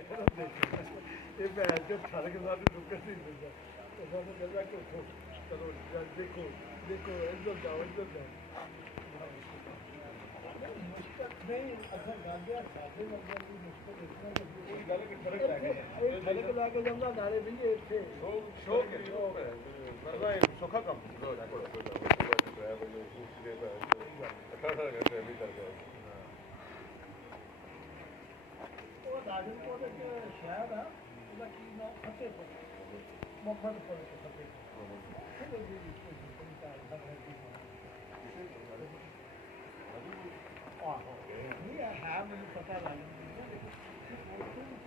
ਇਹ ਭੈਣ ਚੋ ਠਲਕ ਸਾਨੂੰ ਰੁਕਣ ਨਹੀਂ ਦਿੰਦਾ ਉਹ ਸਾਨੂੰ ਕਹਿੰਦਾ ਕਿ ਉੱਠੋ ਚਲੋ ਦੇਖੋ ਦੇਖੋ ਇੱਧਰ ਜਾਓ ਮੁਸ਼ਕਲ ਨਹੀਂ ਅਸਾਂ ਗਾਂਧਿਆ ਸਾਡੇ ਵਰਗਿਆਂ ਦੀ ਮੁਸ਼ਕਲ ਇਤਨਾ ਕੋਈ ਗੱਲ ਕਿ ਫਰਕ ਲੱਗ ਗਿਆ ਇਹ ਫਰਕ ਲਾ ਕੇ ਜਾਂਦਾ ਨਾਲੇ ਵੀ ਇੱਥੇ ਸ਼ੋਕ ਮਰਦਾ ਇਹ ਸੌਖਾ ਕੰਮ ਰੋਜ਼ ਕੋਲ ਡਰਾਈਵਰ ਨੂੰ ਪੁੱਛਦੇ ਪਏ 18 ਘੰਟੇ ਵੀ ਕਰ ਗਏ ਉਹ ਰਾਜਨਪੁਰ ਦੇ ਸ਼ਹਿਰ ਆ ਉਹਦਾ ਕੀ ਨਾਮ ਫਤਿਹਪੁਰ ਮੁਹੰਮਦਪੁਰ ਆਹੋ ਨਹੀਂ ਹੈ ਮੈਨੂੰ ਪਤਾ ਲੱਗ ਗਿਆ